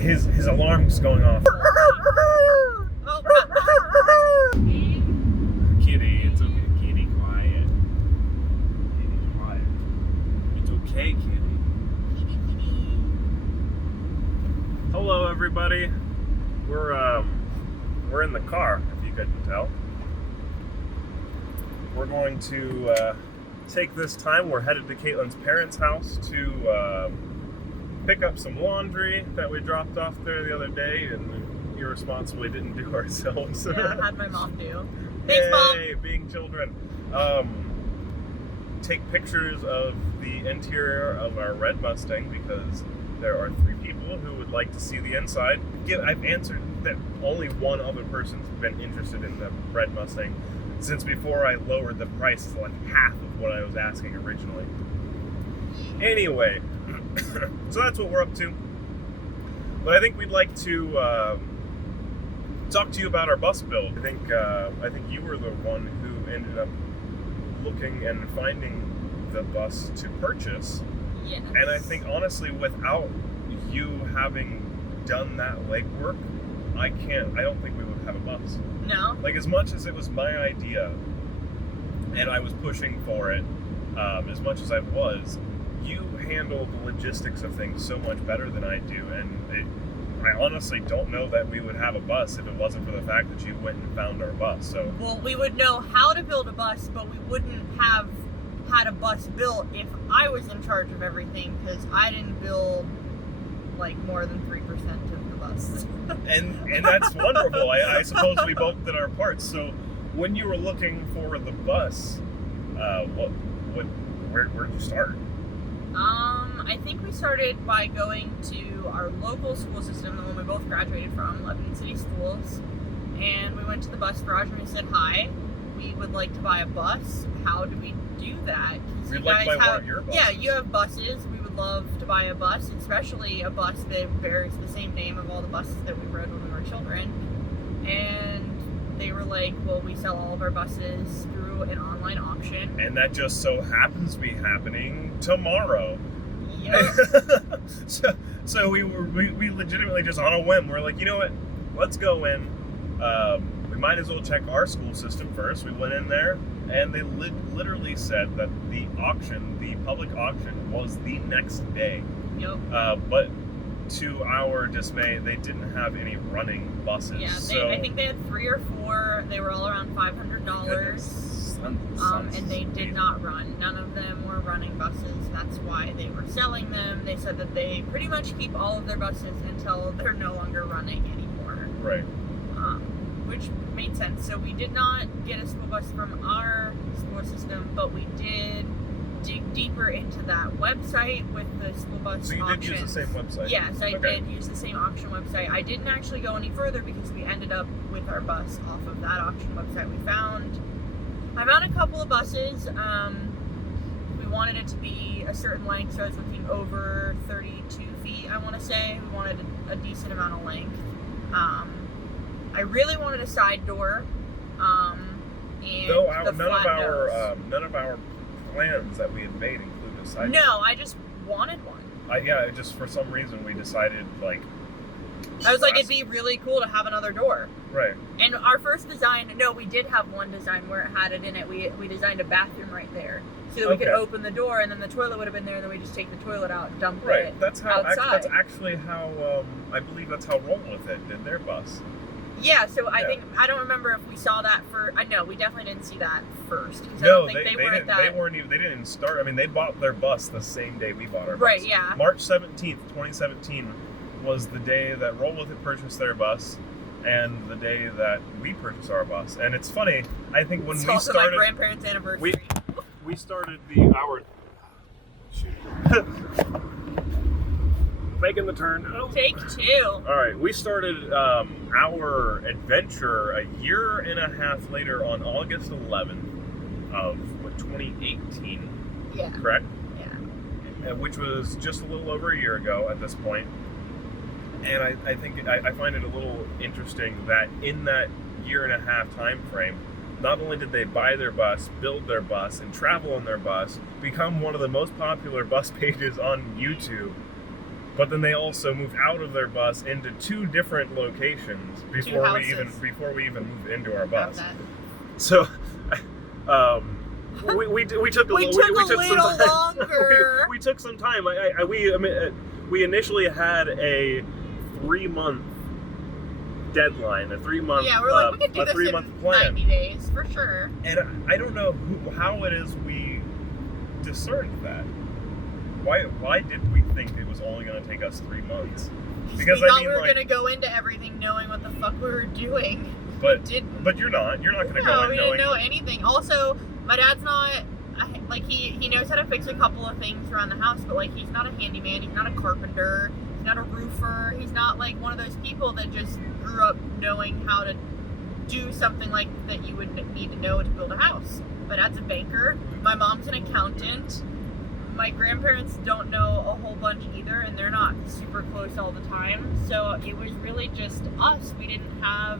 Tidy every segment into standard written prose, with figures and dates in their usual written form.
his alarm's going off. Oh. Kitty, it's okay. Kitty, quiet. Kitty, quiet. It's okay, kitty. Hello, everybody. We're in the car, if you couldn't tell. We're going to take this time. We're headed to Caitlin's parents' house to pick up some laundry that we dropped off there the other day and irresponsibly didn't do ourselves. Yeah, I had my mom do. Thanks, Yay, Mom. being children. Take pictures of the interior of our red Mustang because there are 3 people who would like to see the inside. I've answered that only one other person's been interested in the red Mustang since before I lowered the price to like half of what I was asking originally. Anyway, so that's what we're up to. But I think we'd like to talk to you about our bus build. I think you were the one who ended up looking and finding the bus to purchase. Yes. And I think honestly, without you having done that legwork, I don't think we would have a bus. No? Like, as much as it was my idea and I was pushing for it, as much as I was, you handle the logistics of things so much better than I do, and I honestly don't know that we would have a bus if it wasn't for the fact that you went and found our bus. So, Well, we would know how to build a bus, but we wouldn't have had a bus built if I was in charge of everything, because I didn't build like more than 3% of the bus. and that's wonderful. I suppose we both did our parts. So when you were looking for the bus, where'd you start? I think we started by going to our local school system, the one we both graduated from, Lebanon City Schools, and we went to the bus garage and we said, "Hi, we would like to buy a bus. How do we do that?" We'd like to buy one of your buses. Yeah, you have buses. We would love to buy a bus, especially a bus that bears the same name of all the buses that we rode when we were children. And they were like, "Well, we sell all of our buses through an online auction." And that just so happens to be happening tomorrow. Yep. So we legitimately just on a whim, we're like, you know what? Let's go in. We might as well check our school system first. We went in there, and they literally said that the public auction, was the next day. Yep. But to our dismay, they didn't have any running buses. Yeah, I think they had 3 or 4. They were all around $500. And they did not run. None of them were running buses. That's why they were selling them. They said that they pretty much keep all of their buses until they're no longer running anymore. Right. Which made sense. So we did not get a school bus from our school system, but we did dig deeper into that website with the school bus So you auctions. did use the same website? Yes, I did use the same auction website. I didn't actually go any further because we ended up with our bus off of that auction website. I found a couple of buses. We wanted it to be a certain length, so I was looking over 32 feet, I want to say. We wanted a decent amount of length. I really wanted a side door. And none of our plans that we had made included a side door. No, I just wanted one. Just for some reason we decided, like... I was like, it'd be really cool to have another door. Right. And our first design, we did have one design where it had it in it. We designed a bathroom right there, so that we could open the door, and then the toilet would have been there, and then we just take the toilet out, and dump it That's outside. That's actually how, I believe that's how Roll With It did their bus. Yeah, so I don't remember if we saw that no, we definitely didn't see that first. No, they didn't even start. I mean, they bought their bus the same day we bought our bus. Right, yeah. March 17th, 2017 was the day that Roll With It purchased their bus, and the day that we purchased our bus. And it's funny, I think when it's we also started... my grandparents' anniversary. We started making the turn. Oh. Take 2. All right, we started our adventure a year and a half later on August 11th of 2018. Yeah. Correct? Yeah. Which was just a little over a year ago at this point. And I think I find it a little interesting that in that year and a half time frame, not only did they buy their bus, build their bus, and travel on their bus, become one of the most popular bus pages on YouTube, But then they also move out of their bus into 2 different locations before we even move into our bus. That. So, we took a We little took a little some time. longer. we took some time. We initially had a 3-month deadline, a 3-month Yeah, we're like, we could do a this 3-month in plan. 90 days, for sure. And I don't know how it is we discerned that. Why did we think it was only going to take us 3 months? Because we thought I mean, we were like, going to go into everything knowing what the fuck we were doing. but Didn't. but you're not going to go No, in we knowing. didn't know anything. Also, my dad's not, like, he knows how to fix a couple of things around the house, but, like, he's not a handyman, he's not a carpenter, he's not a roofer, he's not, like, one of those people that just grew up knowing how to do something like that you would need to know to build a house. My dad's a banker, my mom's an accountant, my grandparents don't know a whole bunch either, and they're not super close all the time, so it was really just us. We didn't have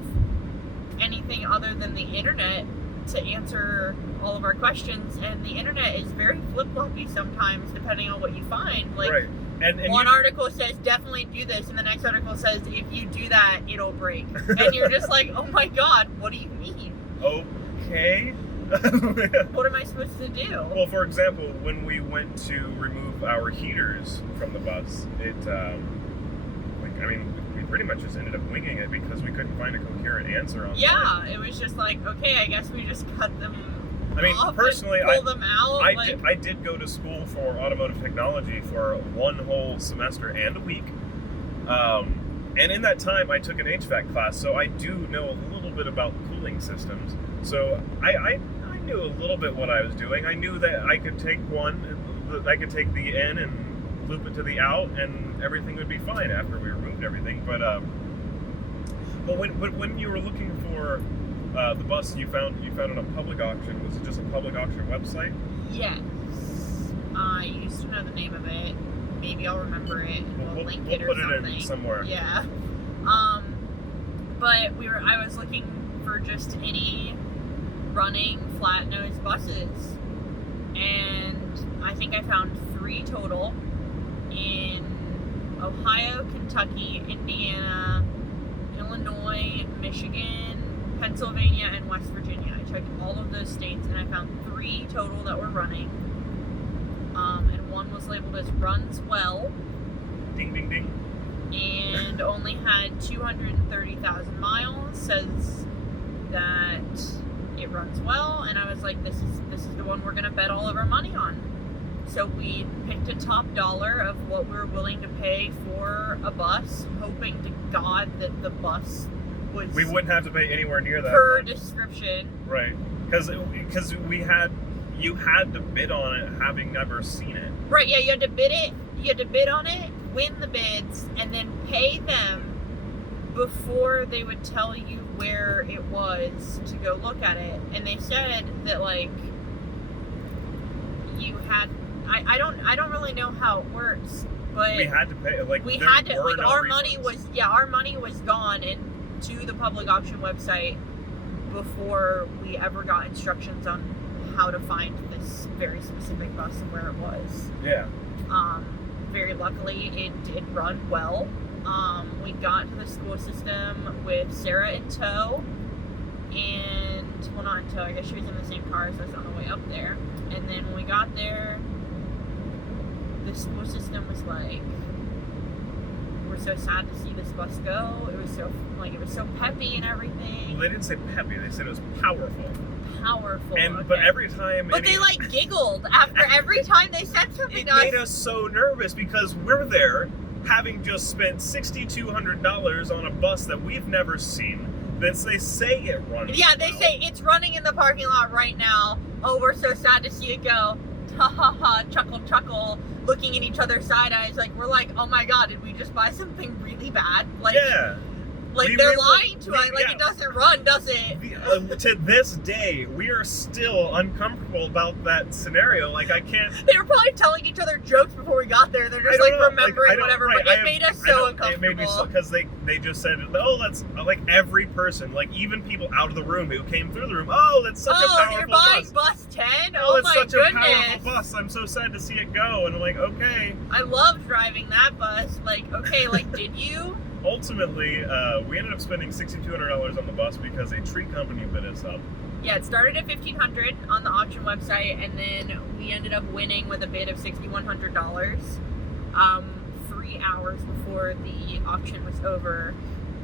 anything other than the internet to answer all of our questions, and the internet is very flip-floppy sometimes depending on what you find. Like, right. And one article says definitely do this, and the next article says if you do that it'll break, and you're just like, oh my god, what do you mean? Okay. What am I supposed to do? Well, for example, when we went to remove our heaters from the bus, we pretty much just ended up winging it because we couldn't find a coherent answer on. Yeah, it was just like, okay, I guess we just cut them I mean, off personally, and pull them out. I did go to school for automotive technology for 1 whole semester and a week. And in that time, I took an HVAC class, so I do know a little bit about cooling systems. So I knew a little bit what I was doing. I knew that I could take I could take the in and loop it to the out, and everything would be fine after we removed everything. But when you were looking for the bus, you found it on a public auction. Was it just a public auction website? Yes. I used to know the name of it. Maybe I'll remember it and we'll link it or put something. it in somewhere. Yeah. But I was looking for just any running flat nose buses. And I think I found 3 total in Ohio, Kentucky, Indiana, Illinois, Michigan, Pennsylvania, and West Virginia. I checked all of those states and I found 3 total that were running. And one was labeled as runs well. Ding, ding, ding. And only had 230,000 miles. Says that it runs well. And I was like, this is the one we're gonna bet all of our money on. So we picked a top dollar of what we were willing to pay for a bus, hoping to God that the bus was We wouldn't have to pay anywhere near that. per much. description. Right. Because you had to bid on it having never seen it. Right, yeah, you had to bid it, you had to bid on it, win the bids, and then pay them before they would tell you where it was to go look at it. And they said that, like, you had, I don't really know how it works, but We had to pay, like, we there had to, were like, no our refunds. money was gone into the public auction website before we ever got instructions on how to find this very specific bus and where it was. Yeah. Very luckily, it did run well. We got to the school system with Sarah in tow, and, well, not in tow, I guess she was in the same car as us on the way up there. And then when we got there, the school system was like, we're so sad to see this bus go. It was so peppy and everything. Well, they didn't say peppy. They said it was powerful. Powerful. And okay. but every time, But they like giggled after every time they said something it to us. made us so nervous because we're there, having just spent $6,200 on a bus that we've never seen. Then they say it runs. Yeah, they well. say it's running in the parking lot right now. Oh, we're so sad to see it go. Ha ha ha, chuckle, chuckle, looking at each other side eyes. Like, we're like, oh my god, did we just buy something really bad? Like, Yeah. Like, they're lying to us. Like, it doesn't run, does it? To this day, we are still uncomfortable about that scenario. Like, I can't... They were probably telling each other jokes before we got there. They're just, like, remembering whatever. Right, but it made us so uncomfortable. It made me so... Because they just said, oh, that's... Like, every person, like, even people out of the room who came through the room, oh, that's such a powerful you're buying bus. bus 10? Oh, my that's such goodness. a powerful bus. I'm so sad to see it go. And I'm like, okay. I love driving that bus. Like, okay, like, did you? Ultimately, we ended up spending $6,200 on the bus because a tree company bid us up. Yeah, it started at $1,500 on the auction website, and then we ended up winning with a bid of $6,100. 3 hours before the auction was over,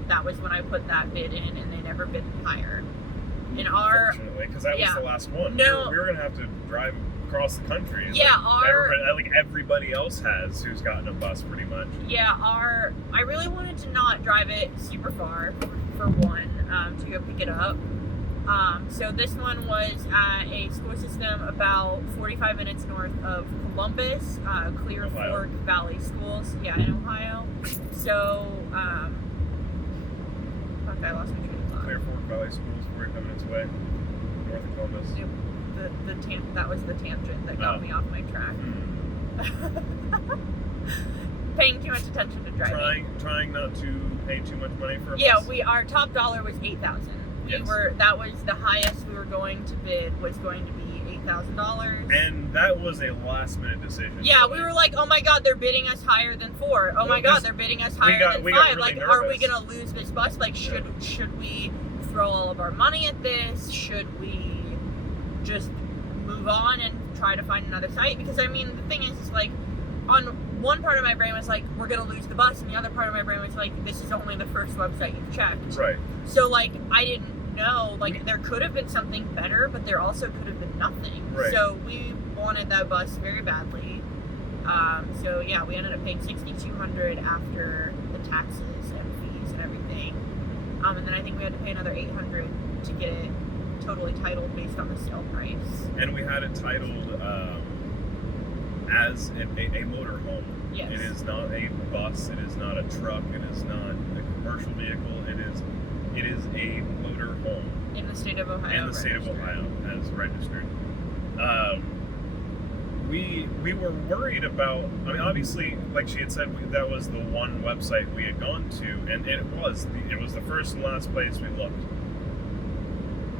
that was when I put that bid in, and they never bid higher. Unfortunately, because that was the last one. No, we were gonna have to drive across the country. Yeah, everybody else has who's gotten a bus pretty much. Yeah, I really wanted to not drive it super far for one, to go pick it up. So this one was at a school system about 45 minutes north of Columbus, Clear Fork Valley Schools, in Ohio. So, fuck, I lost my train of thought. Clear Fork Valley Schools, 45 minutes away, north of Columbus. Yep. That was the tangent that got me off my track. Paying too much attention to driving. Trying not to pay too much money for a bus. Our top dollar was $8,000. Yes. That was the highest we were going to bid, was going to be $8,000. And that was a last minute decision. Yeah, we were like, oh my god, they're bidding us higher than 4. Oh my god, they're bidding us higher than 5. Really like, nervous. Are we gonna lose this bus? Like, should we throw all of our money at this? Should we just move on and try to find another site? Because I mean, the thing is like, on one part of my brain was like, we're gonna lose the bus, and the other part of my brain was like, this is only the first website you've checked. Right. So like, I didn't know, like, there could have been something better, but there also could have been nothing. Right. So we wanted that bus very badly. So yeah, we ended up paying $6,200 after the taxes and fees and everything. And then I think we had to pay another $800 to get it totally titled based on the sale price. And we had it titled as a motorhome. Yes. It is not a bus. It is not a truck. It is not a commercial vehicle. It is a motorhome. In the state of Ohio. In the state of Ohio, as registered. We were worried about. I mean, obviously, like she had said, that was the one website we had gone to, and it was the first and last place we looked.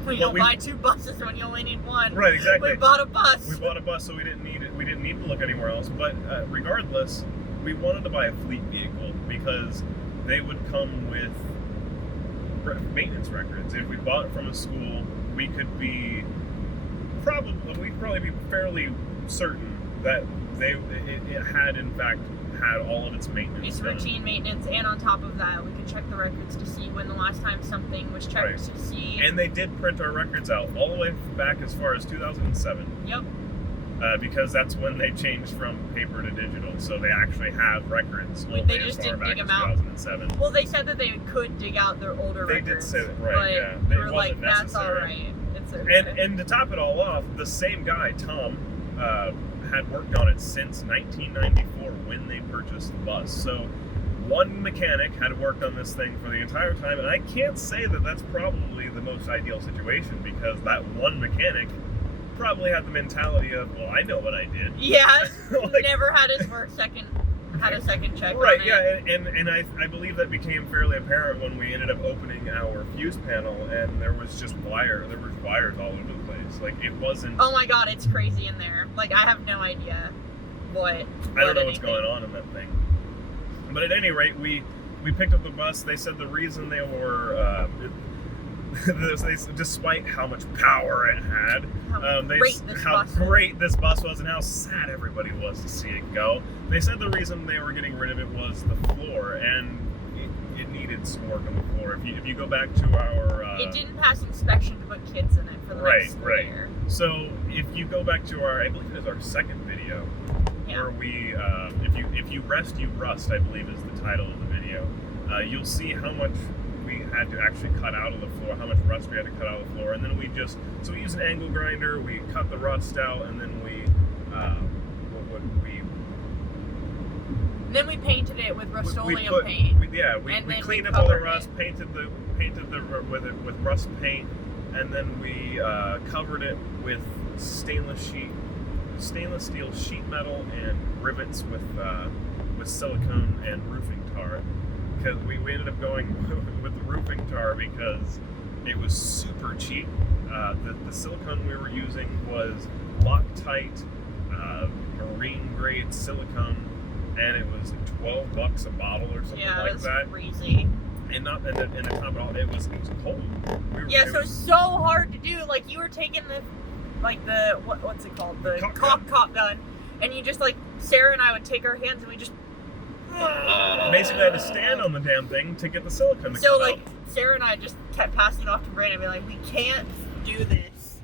We don't buy 2 buses when you only need one. Right, exactly. We bought a bus. We bought a bus, so we didn't need it. We didn't need to look anywhere else. But regardless, we wanted to buy a fleet vehicle because they would come with maintenance records. If we bought it from a school, we'd probably be fairly certain that it had in fact had all of its maintenance. It's routine maintenance, and on top of that, we could check the records to see when the last time something was checked. Right. To see. And they did print our records out all the way back as far as 2007. Yep. Because that's when they changed from paper to digital, so they actually have records. They just didn't dig them out. 2007. Well, they said that they could dig out their older records. They did say that, right? But yeah, they it were wasn't like, necessary. "That's all right." It's okay. And to top it all off, the same guy, Tom, had worked on it since 1994 when they purchased the bus. So one mechanic had worked on this thing for the entire time, and I can't say that that's probably the most ideal situation, because that one mechanic probably had the mentality of, well, I know what I did. Yeah, like, never had a second check. Right, on yeah, it. and I believe that became fairly apparent when we ended up opening our fuse panel, and there was wires all over the place. Like, it wasn't... Oh my god, it's crazy in there. Like, I have no idea I don't know what's going on in that thing. But at any rate, we picked up the bus. They said the reason they were... despite how much power it had, how great this bus was and how sad everybody was to see it go. They said the reason they were getting rid of it was the floor, and it needed some work on the floor. If you go back to our... it didn't pass inspection to put kids in it for the next school year. So if you go back to our, I believe it is our second video, where we, if you rest, you rust, I believe is the title of the video, you'll see how much we had to actually cut out of the floor, how much rust we had to cut out of the floor, and then we used an angle grinder, we cut the rust out, and then we then we painted it with Rust-Oleum we paint. we And then cleaned we up all the covered rust, painted the with rust paint, and then we covered it with stainless steel sheet metal and rivets with silicone and roofing tar. Because we ended up going with the roofing tar because it was super cheap. The silicone we were using was Loctite marine grade silicone, and it was $12 a bottle or something Yeah, like that's that. crazy. And not and the top of it all, it was cold. Yeah, so it's so hard to do. Like, you were taking what's it called? The caulk gun, and you just, like, Sarah and I would take our hands and we just basically had to stand on the damn thing to get the silicone to So, come like, Sarah and I just kept passing it off to Brandon and be like, we can't do this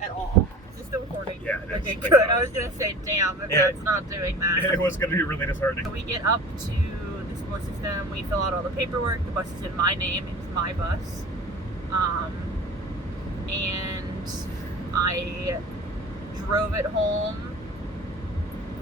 at all. Is this still recording? Yeah, it is. Okay, Thank good. God. I was going to say, damn, if Yeah. that's not doing that. out. It was going to be really disheartening. We get up to the support system, we fill out all the paperwork, the bus is in my name, it's my bus. And I drove it home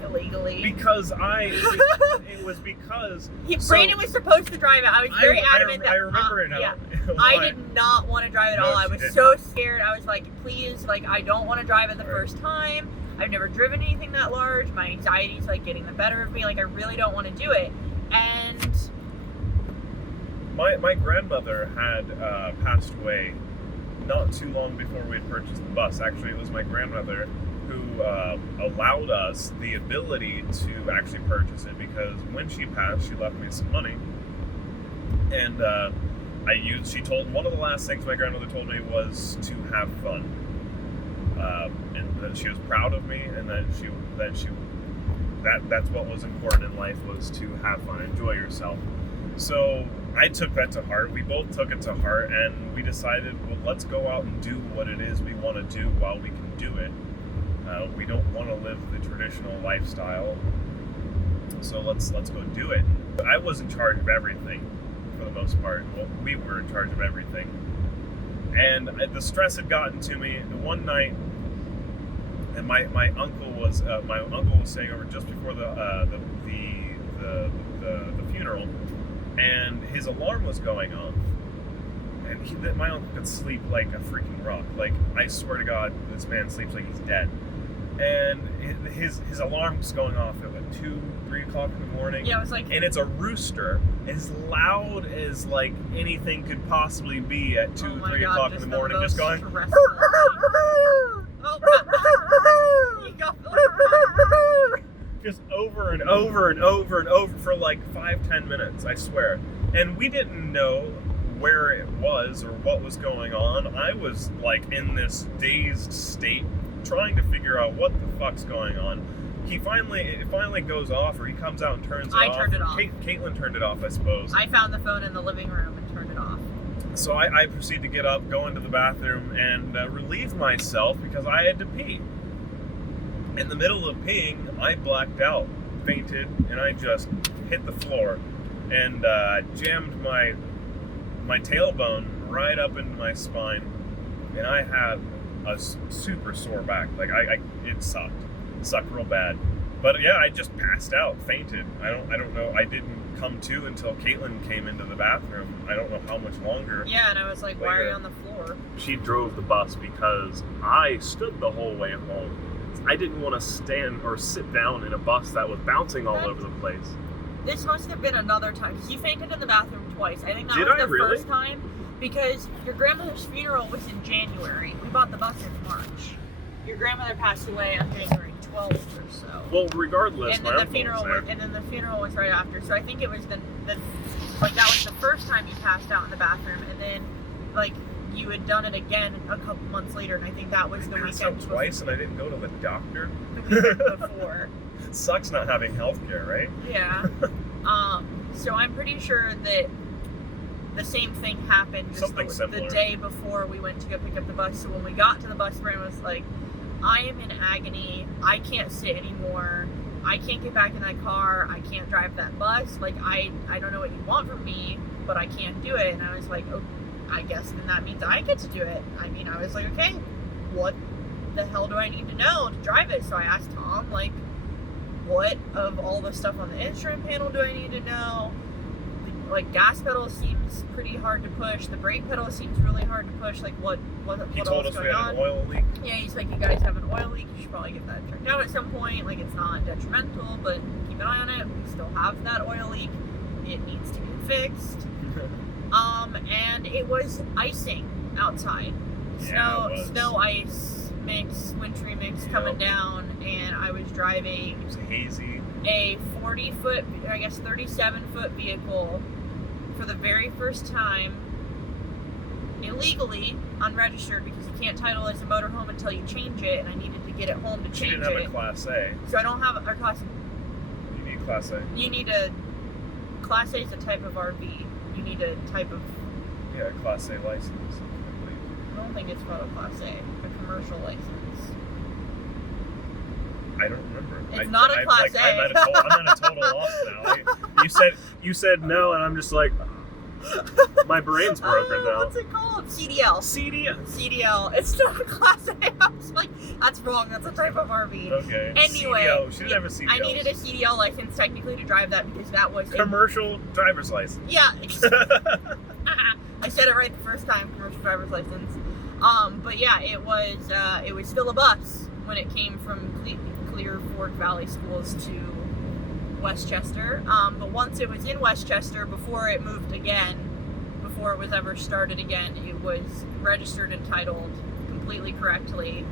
illegally. Because it was because Brandon was supposed to drive it. I was very adamant that I remember it now. yeah, Why? I did not want to drive it No, all. I she was didn't. so scared. I was like, please, like, I don't want to drive it the first time. I've never driven anything that large. My anxiety's like getting the better of me. Like, I really don't want to do it. And My grandmother had passed away not too long before we had purchased the bus. Actually, it was my grandmother who allowed us the ability to actually purchase it, because when she passed, she left me some money, and she told, one of the last things my grandmother told me was to have fun, and that she was proud of me, and that's what was important in life, was to have fun, enjoy yourself. So I took that to heart. We both took it to heart, and we decided, well, let's go out and do what it is we want to do while we can do it. We don't want to live the traditional lifestyle, so let's go do it. I was in charge of everything for the most part. Well, we were in charge of everything, and the stress had gotten to me one night. And my uncle was staying over just before the funeral, and his alarm was going off, and my uncle could sleep like a freaking rock. Like, I swear to God, this man sleeps like he's dead. And his alarm was going off at like 2-3 o'clock in the morning. yeah, it was like, And it's a rooster as loud as like anything could possibly be at 2, oh my 3 God, o'clock in the morning, just going. stressful thing. Oh, you got Just over and over and over and over for like 5-10 minutes, I swear. And we didn't know where it was or what was going on. I was like in this dazed state, trying to figure out what the fuck's going on. It finally goes off, or he comes out and turns it off. I turned it off. Caitlin turned it off, I suppose. I found the phone in the living room and turned it off. So I proceed to get up, go into the bathroom, and relieve myself because I had to pee. In the middle of peeing, I blacked out, fainted, and I just hit the floor and jammed my tailbone right up into my spine, and I had a super sore back. Like, it sucked real bad. But yeah, I just passed out, fainted. I don't know. I didn't come to until Caitlin came into the bathroom. I don't know how much longer. Yeah, and I was like, why are you on the floor? She drove the bus because I stood the whole way home. I didn't want to stand or sit down in a bus that was bouncing all over the place. This must have been another time, because you fainted in the bathroom twice. I think that Did was I the really? first time, because your grandmother's funeral was in January. We bought the bus in March. Your grandmother passed away on January 12th or so. Well, regardless, And my then the uncle funeral was there. and then the funeral was right after. So I think it was that was the first time you passed out in the bathroom, and then like you had done it again a couple months later, and I think that was the Passed weekend out twice, and I didn't go to the doctor. before. It sucks not having health care, right? Yeah. So I'm pretty sure that the same thing happened just Something the similar. day before we went to go pick up the bus. So when we got to the bus, Brandon was like, I am in agony. I can't sit anymore. I can't get back in that car. I can't drive that bus. Like, I don't know what you want from me, but I can't do it. And I was like, oh, I guess then that means I get to do it. I mean, I was like, okay, what the hell do I need to know to drive it? So I asked Tom, like, what of all the stuff on the instrument panel do I need to know? Like, gas pedal seems pretty hard to push. The brake pedal seems really hard to push. Like, what He else told is us we going had on? an oil leak. Yeah, he's like, you guys have an oil leak. You should probably get that checked out at some point. Like, it's not detrimental, but keep an eye on it. We still have that oil leak. It needs to get fixed. And it was icing outside. Yeah, it was. Snow, ice mix, wintry mix coming down, and I was driving It was hazy. a 40-foot, I guess 37-foot vehicle for the very first time, illegally, unregistered, because you can't title it as a motorhome until you change it, and I needed to get it home to She change didn't have it. a Class A. So I don't have a class. You need Class A. You need a Class A is a type of RV. You need a type of. Yeah, Class A license. I believe. I don't think it's called a Class A. A commercial license. I don't remember. It's not a Class A. I'm at a total loss now. You said no, and I'm just like, my brain's broken now. What's it called? CDL. CDL. It's not a Class A. I was like, that's wrong. That's a type of RV. Okay. Anyway, CDL. Should have a CDL. I needed a CDL license technically to drive that because that was Commercial driver's license. Yeah. I said it right the first time. Commercial driver's license. But yeah, it was still a bus when it came from Clear Fork Valley Schools to Westchester. But once it was in Westchester, before it moved again, before it was ever started again, it was registered and titled completely correctly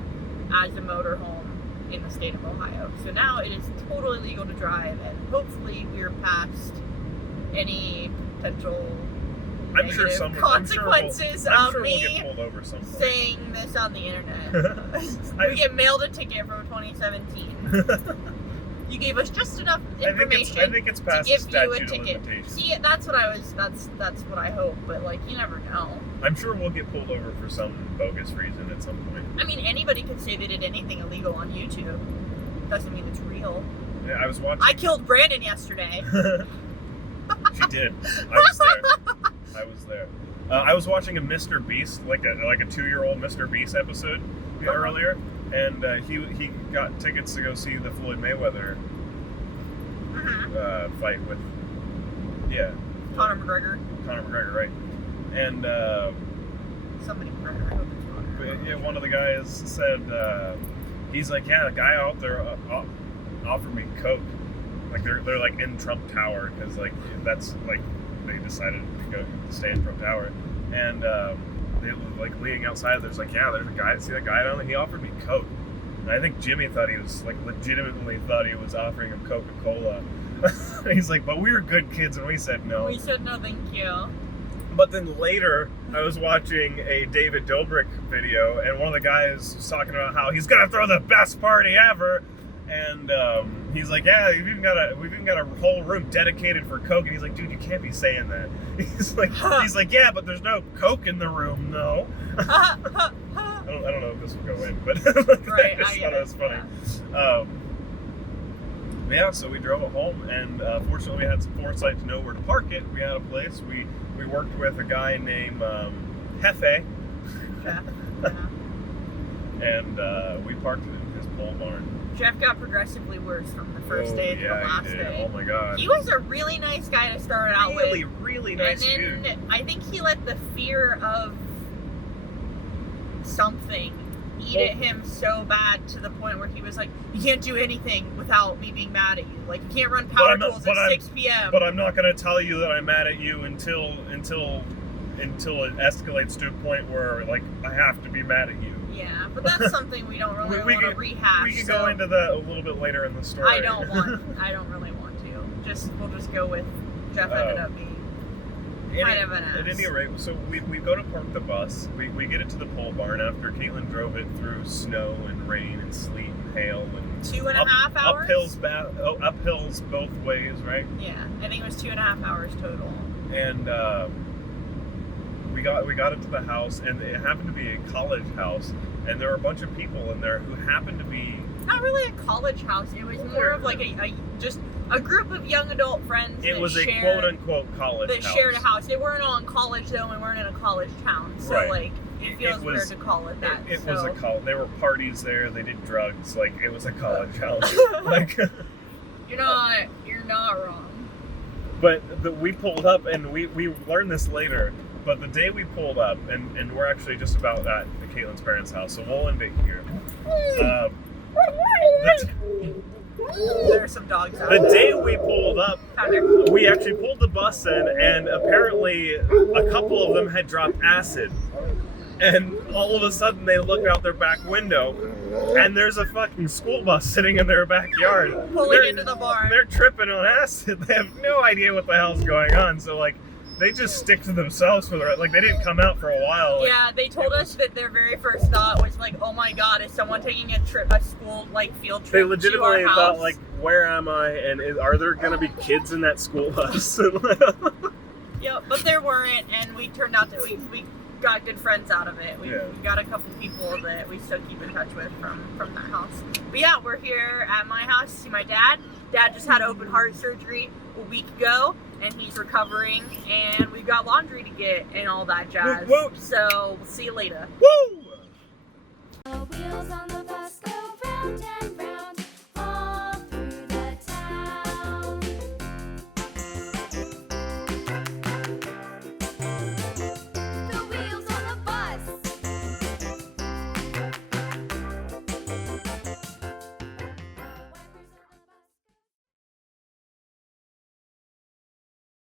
as a motorhome in the state of Ohio. So now it is totally legal to drive, and hopefully we're past any potential I'm sure negative someone. consequences I'm of sure me we'll get pulled over some point. saying this on the internet. We get mailed a ticket from 2017. You gave us just enough information I think it's to past the give you statute a of ticket. limitations. See, that's what I hope, but like, you never know. I'm sure we'll get pulled over for some bogus reason at some point. I mean, anybody could say they did anything illegal on YouTube. Doesn't mean it's real. Yeah, I was watching. I killed Brandon yesterday. She did. I was there. I was watching a Mr. Beast, like a 2-year-old Mr. Beast episode earlier, and he got tickets to go see the Floyd Mayweather fight with Conor McGregor. Conor McGregor, right? And Somebody McGregor. I hope it's Conor. yeah, one of the guys said he's like, yeah, the guy out there offered me coke. Like they're like in Trump Tower because like that's like they decided to go stay in Trump Tower, and they were like leaning outside. There's like, yeah, there's a guy. See that guy down there? He offered me coke. And I think Jimmy thought he was like legitimately thought he was offering him Coca-Cola. He's like, but we were good kids and we said no. We said no, thank you. But then later, I was watching a David Dobrik video, and one of the guys was talking about how he's gonna throw the best party ever, and he's like, yeah, we've even got a whole room dedicated for coke, and he's like, dude, you can't be saying that. He's like, yeah, but there's no coke in the room, no. I don't know if this will go in, but Right, I just thought it was funny. Yeah, so we drove it home, and fortunately we had some foresight to know where to park it. We had a place. We worked with a guy named Hefe, and we parked it in his pole barn. Jeff got progressively worse from the first day to the last day. Oh my god. He was a really nice guy to start out with. Really nice and then dude. I think he let the fear of something eat at him so bad to the point where he was like, you can't do anything without me being mad at you. Like, you can't run power tools at 6 p.m. But I'm not going to tell you that I'm mad at you until it escalates to a point where, like, I have to be mad at you. Yeah, but that's something we don't really want to rehash. We can go into that a little bit later in the story. I don't really want to. We'll just go with Jeff ended up being kind of an ass. At any rate, so we go to park the bus. We get it to the pole barn after Caitlin drove it through snow and rain and sleet and hail and 2.5 hours. Uphills both ways, right? Yeah, I think it was 2.5 hours total. And we got it to the house, and it happened to be a college house, and there were a bunch of people in there who happened to be not really a college house. It was more of like just a group of young adult friends. It was a quote-unquote college house. That shared a house. They weren't all in college, though, and we weren't in a college town. So, right. like, it feels weird to call it that. It was a college. There were parties there. They did drugs. Like, it was a college house. Like, You're not wrong. But we pulled up, and we learned this later. But the day we pulled up, and we're actually just about at Caitlin's parents' house, so we'll end it here. There's some dogs out. The day we pulled up, Found her. we actually pulled the bus in, and apparently a couple of them had dropped acid. And all of a sudden they look out their back window, and there's a fucking school bus sitting in their backyard. Pulling into the barn. They're tripping on acid. They have no idea what the hell's going on. So like, they just stick to themselves for the rest. Like, they didn't come out for a while. Like, Yeah, they told us that their very first thought was like, "Oh my God, is someone taking a school like field trip they to our legitimately house?" thought like, where am I? And are there gonna be kids in that school bus? Yeah, but there weren't, and we turned out that we got good friends out of it. We got a couple people that we still keep in touch with from that house. But yeah, we're here at my house to see my dad. Dad just had open heart surgery a week ago, and he's recovering, and we've got laundry to get and all that jazz. Whoop, whoop. So we'll see you later. Woo! Wheels on the